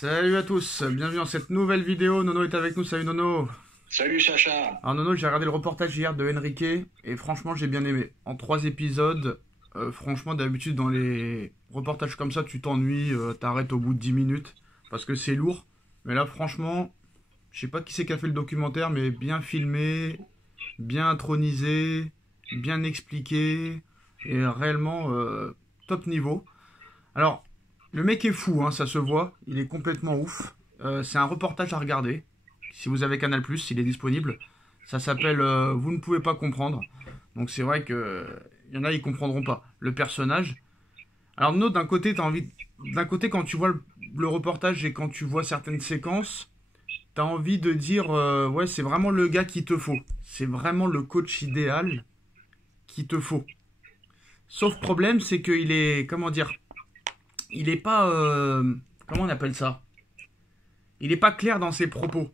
Salut à tous, bienvenue dans cette nouvelle vidéo. Nono est avec nous, salut Nono. Salut Sacha. Alors Nono, j'ai regardé le reportage hier de Enrique et franchement j'ai bien aimé. En 3 épisodes, franchement d'habitude dans les reportages comme ça tu t'ennuies, t'arrêtes au bout de 10 minutes parce que c'est lourd. Mais là franchement, je sais pas qui c'est qui a fait le documentaire mais bien filmé, bien intronisé, bien expliqué et réellement top niveau. Alors, le mec est fou, hein, ça se voit, il est complètement ouf. C'est un reportage à regarder. Si vous avez Canal+, il est disponible. Ça s'appelle Vous ne pouvez pas comprendre. Donc c'est vrai que il y en a, ils comprendront pas. Le personnage. Alors de d'un côté, t'as envie. D'un côté, quand tu vois le reportage et quand tu vois certaines séquences, t'as envie de dire ouais, c'est vraiment le gars qu'il te faut. C'est vraiment le coach idéal qu'il te faut. Sauf problème, c'est qu'il est. Comment dire, il est pas comment on appelle ça, il est pas clair dans ses propos.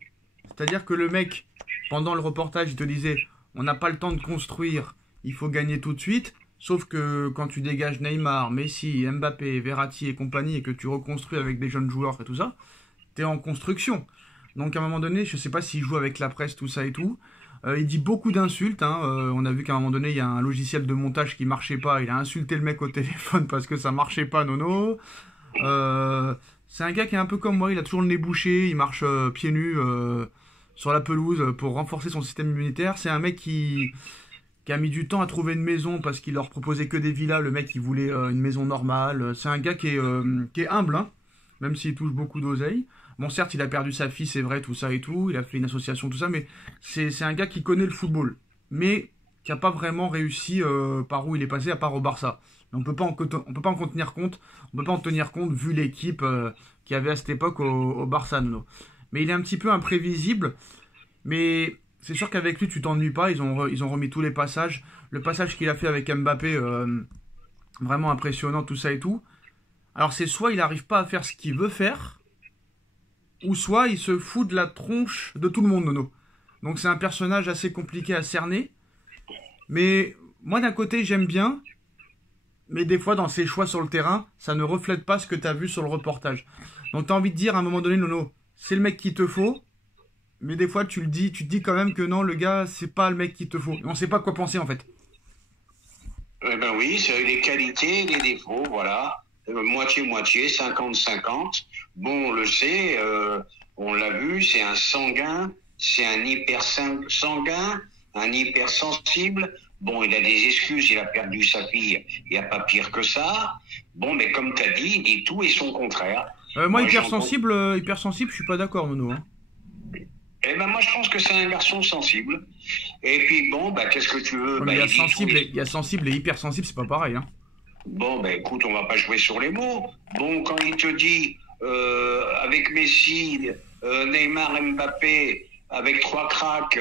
C'est-à-dire que le mec, pendant le reportage, il te disait on n'a pas le temps de construire, il faut gagner tout de suite. Sauf que quand tu dégages Neymar, Messi, Mbappé, Verratti et compagnie et que tu reconstruis avec des jeunes joueurs et tout ça, t'es en construction. Donc à un moment donné, je sais pas s'il joue avec la presse, tout ça et tout. Il dit beaucoup d'insultes, hein. On a vu qu'à un moment donné, il y a un logiciel de montage qui marchait pas. Il a insulté le mec au téléphone parce que ça marchait pas, Nono. C'est un gars qui est un peu comme moi, il a toujours le nez bouché, il marche pieds nus sur la pelouse pour renforcer son système immunitaire. C'est un mec qui a mis du temps à trouver une maison parce qu'il leur proposait que des villas. Le mec, il voulait une maison normale. C'est un gars qui est humble, hein, même s'il touche beaucoup d'oseille. Bon, certes, il a perdu sa fille, c'est vrai, tout ça et tout. Il a fait une association, tout ça, mais c'est un gars qui connaît le football. Mais qui n'a pas vraiment réussi par où il est passé, à part au Barça. On peut pas en tenir compte. On peut pas en tenir compte vu l'équipe qu'il y avait à cette époque au Barça, Nuno. Mais il est un petit peu imprévisible. Mais c'est sûr qu'avec lui, tu t'ennuies pas. Ils ont remis tous les passages. Le passage qu'il a fait avec Mbappé, vraiment impressionnant, tout ça et tout. Alors c'est soit il n'arrive pas à faire ce qu'il veut faire, ou soit il se fout de la tronche de tout le monde, Nono. Donc c'est un personnage assez compliqué à cerner. Mais moi d'un côté j'aime bien, mais des fois dans ses choix sur le terrain, ça ne reflète pas ce que tu as vu sur le reportage. Donc tu as envie de dire à un moment donné, Nono, c'est le mec qu'il te faut, mais des fois tu te dis quand même que non, le gars, c'est pas le mec qu'il te faut. Et on sait pas quoi penser en fait. Eh ben oui, c'est les qualités, les défauts, voilà. Moitié-moitié, 50-50. Bon, on le sait, on l'a vu, c'est un sanguin, c'est un hyper sanguin, un hypersensible. Bon, il a des excuses, il a perdu sa fille, il n'y a pas pire que ça. Bon, mais comme tu as dit, il dit tout et son contraire. Moi, hypersensible, je suis pas d'accord, Nono. Hein. Eh ben moi, je pense que c'est un garçon sensible. Et puis bon, bah qu'est-ce que tu veux? Ouais, Bah, mais il il y a sensible et hypersensible, c'est pas pareil. Hein. Bon, ben écoute, on va pas jouer sur les mots. Bon, quand il te dit avec Messi, Neymar, Mbappé, avec 3 cracks,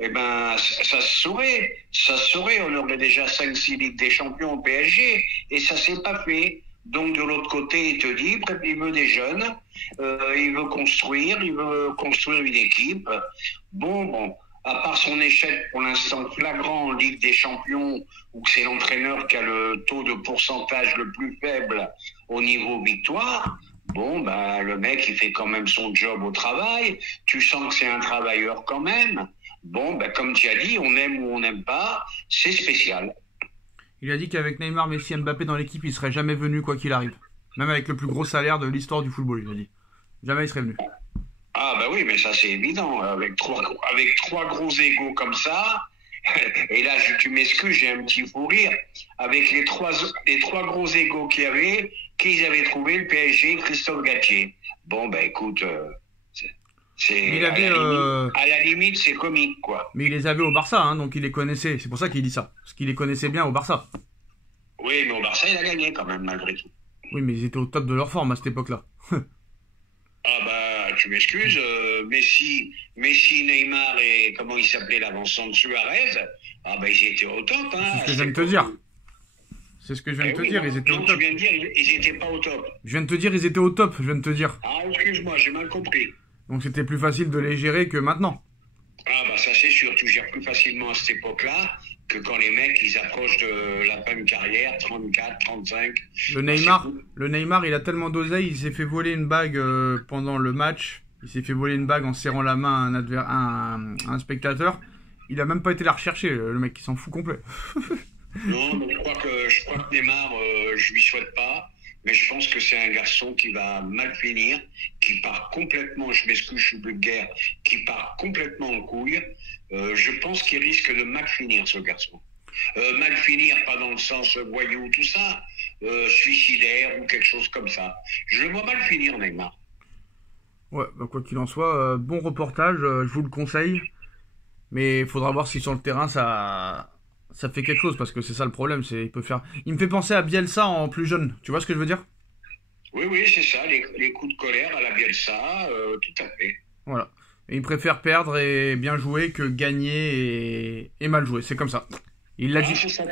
eh ben ça se saurait. On aurait déjà 5-6 Ligues des Champions au PSG et ça s'est pas fait. Donc de l'autre côté, il te dit, il veut des jeunes, il veut construire une équipe. Bon. À part son échec pour l'instant flagrant en Ligue des Champions, où c'est l'entraîneur qui a le taux de pourcentage le plus faible au niveau victoire, bon, bah, le mec, il fait quand même son job au travail. Tu sens que c'est un travailleur quand même. Bon, bah, comme tu as dit, on aime ou on n'aime pas, c'est spécial. Il a dit qu'avec Neymar, Messi, Mbappé dans l'équipe, il serait jamais venu quoi qu'il arrive. Même avec le plus gros salaire de l'histoire du football, il a dit. Jamais il serait venu. Ah bah oui, mais ça c'est évident. Avec trois gros égos comme ça, et là tu m'excuses, j'ai un petit fou rire. Avec les trois gros égos qu'il y avait, qu'ils avaient trouvé le PSG, Christophe Galtier. Bon bah écoute, Il avait, à la limite c'est comique quoi. mais il les avait au Barça, hein, donc il les connaissait. C'est pour ça qu'il dit ça. Parce qu'il les connaissait bien au Barça. Oui, mais au Barça il a gagné quand même malgré tout. Oui, mais ils étaient au top de leur forme à cette époque-là. Ah bah tu m'excuses, Messi, Neymar et comment il s'appelait l'avancement de Suarez, ah bah ils étaient au top. Hein, C'est ce que je viens de te dire. C'est ce que je viens de te dire, ils étaient au top. Tu viens de dire, ils étaient pas au top. Je viens de te dire, ils étaient au top, je viens de te dire. Ah, excuse-moi, j'ai mal compris. Donc c'était plus facile de les gérer que maintenant. Ah, bah ça c'est sûr, tu gères plus facilement à cette époque-là que quand les mecs, ils approchent de la fin de carrière, 34, 35. Le Neymar, il a tellement d'oseille, il s'est fait voler une bague pendant le match. Il s'est fait voler une bague en serrant la main à un spectateur. Il a même pas été la rechercher, le mec, il s'en fout complet. Non, mais je crois que Neymar, je lui souhaite pas, mais je pense que c'est un garçon qui va mal finir, qui part complètement, je m'excuse, je suis vulgaire, qui part complètement en couille. Je pense qu'il risque de mal finir, ce garçon. Mal finir, pas dans le sens voyou, tout ça, suicidaire ou quelque chose comme ça. Je le vois mal finir, Neymar. Ouais, bah quoi qu'il en soit, bon reportage, je vous le conseille. Mais il faudra voir si sur le terrain ça fait quelque chose, parce que c'est ça le problème, c'est il peut faire. Il me fait penser à Bielsa en plus jeune, tu vois ce que je veux dire? Oui, oui, c'est ça, les coups de colère à la Bielsa, tout à fait. Voilà. Et il préfère perdre et bien jouer que gagner et mal jouer, c'est comme ça. Il l'a Ah, dit. c'est ça.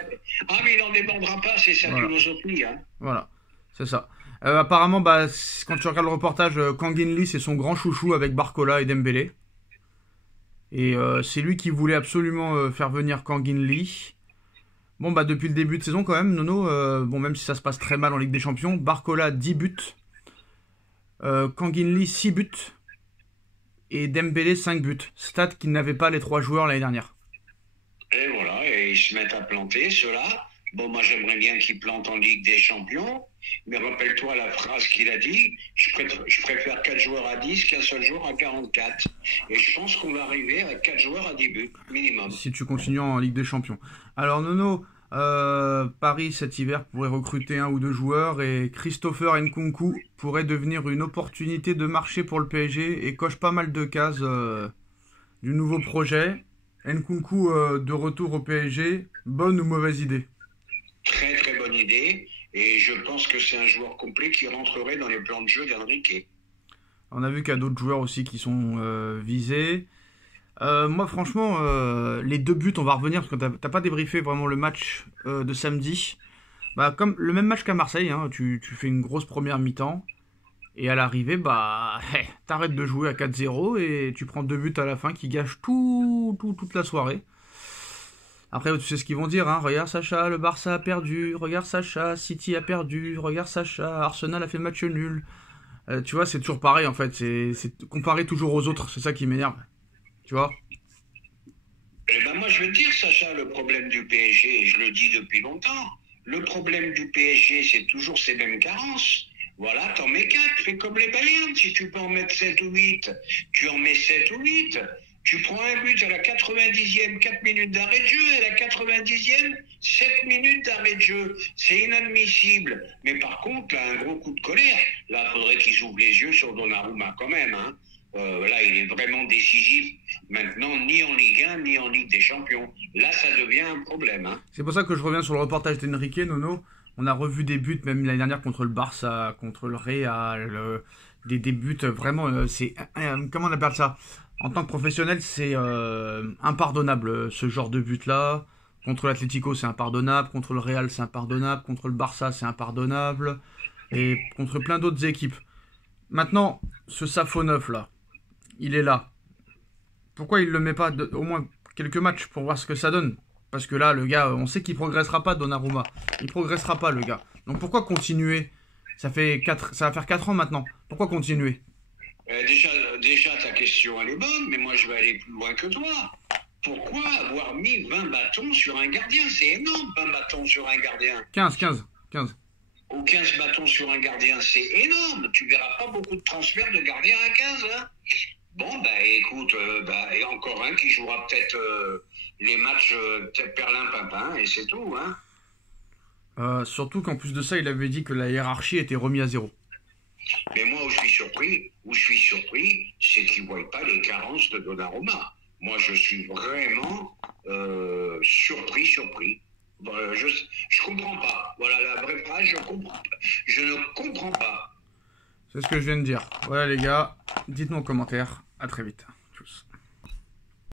Ah, mais il n'en dépendra pas, c'est sa Voilà, philosophie, hein. voilà, c'est ça. Apparemment, bah, quand tu regardes le reportage, Kangin Lee c'est son grand chouchou avec Barcola et Dembélé. Et c'est lui qui voulait absolument faire venir Kangin Lee. Bon, bah, depuis le début de saison, quand même, Nono, bon, même si ça se passe très mal en Ligue des Champions, Barcola 10 buts, Kangin Lee 6 buts et Dembélé 5 buts. Stat qu'ils n'avaient pas les trois joueurs l'année dernière. Et voilà, et ils se mettent à planter, ceux-là. Bon, moi, j'aimerais bien qu'ils plantent en Ligue des Champions, mais rappelle-toi la phrase qu'il a dit, je préfère 4 joueurs à 10 qu'un seul joueur à 44. Et je pense qu'on va arriver à 4 joueurs à 10 buts, minimum. Si tu continues en Ligue des Champions. Alors, Nono, Paris cet hiver pourrait recruter un ou deux joueurs et Christopher Nkunku pourrait devenir une opportunité de marché pour le PSG et coche pas mal de cases du nouveau projet. Nkunku de retour au PSG, bonne ou mauvaise idée? Très, très bonne idée. Et je pense que c'est un joueur complet qui rentrerait dans les plans de jeu d'Enrique. On a vu qu'il y a d'autres joueurs aussi qui sont visés. Moi, franchement, les deux buts, on va revenir parce que t'as pas débriefé vraiment le match de samedi. Bah, comme le même match qu'à Marseille, hein, tu fais une grosse première mi-temps. Et à l'arrivée, bah, t'arrêtes de jouer à 4-0 et tu prends deux buts à la fin qui gâchent toute la soirée. Après, tu sais ce qu'ils vont dire, hein. Regarde Sacha, le Barça a perdu. Regarde Sacha, City a perdu. Regarde Sacha, Arsenal a fait match nul. Tu vois, c'est toujours pareil en fait. C'est comparé toujours aux autres. C'est ça qui m'énerve. Tu vois? Eh ben moi, je veux te dire, Sacha, le problème du PSG, et je le dis depuis longtemps, le problème du PSG, c'est toujours ces mêmes carences. Voilà, t'en mets 4, fais comme les Bayern. Si tu peux en mettre 7 ou 8, tu en mets 7 ou 8. Tu prends un but à la 90e, 4 minutes d'arrêt de jeu, et à la 90e, 7 minutes d'arrêt de jeu. C'est inadmissible. Mais par contre, là, un gros coup de colère. Là, il faudrait qu'ils ouvrent les yeux sur Donnarumma quand même, hein. Là, il est vraiment décisif. Maintenant, ni en Ligue 1, ni en Ligue des Champions. Là, ça devient un problème, hein. C'est pour ça que je reviens sur le reportage d'Enrique, Nono. On a revu des buts, même l'année dernière contre le Barça, contre le Real. Des buts vraiment. Comment on appelle ça? En tant que professionnel, c'est impardonnable ce genre de but-là. Contre l'Atlético, c'est impardonnable. Contre le Real, c'est impardonnable. Contre le Barça, c'est impardonnable. Et contre plein d'autres équipes. Maintenant, ce Safo neuf là, il est là. Pourquoi il le met pas au moins quelques matchs pour voir ce que ça donne? Parce que là, le gars, on sait qu'il progressera pas, Donnarumma. Il progressera pas, le gars. Donc pourquoi continuer? Ça va faire 4 ans maintenant. Pourquoi continuer? Déjà, ta question, elle est bonne, mais moi, je vais aller plus loin que toi. Pourquoi avoir mis 20 bâtons sur un gardien? C'est énorme, 20 bâtons sur un gardien. 15. Ou 15 bâtons sur un gardien, c'est énorme. Tu verras pas beaucoup de transferts de gardiens à 15, hein. Bon, bah écoute, et encore un qui jouera peut-être les matchs Perlin-Pimpin, et c'est tout, hein. Surtout qu'en plus de ça, il avait dit que la hiérarchie était remise à zéro. Mais moi, où je suis surpris, c'est qu'ils ne voient pas les carences de Donnarumma. Moi, je suis vraiment surpris. Je comprends pas. Voilà la vraie phrase, je comprends pas. Je ne comprends pas. C'est ce que je viens de dire. Voilà les gars, dites-nous en commentaire. À très vite.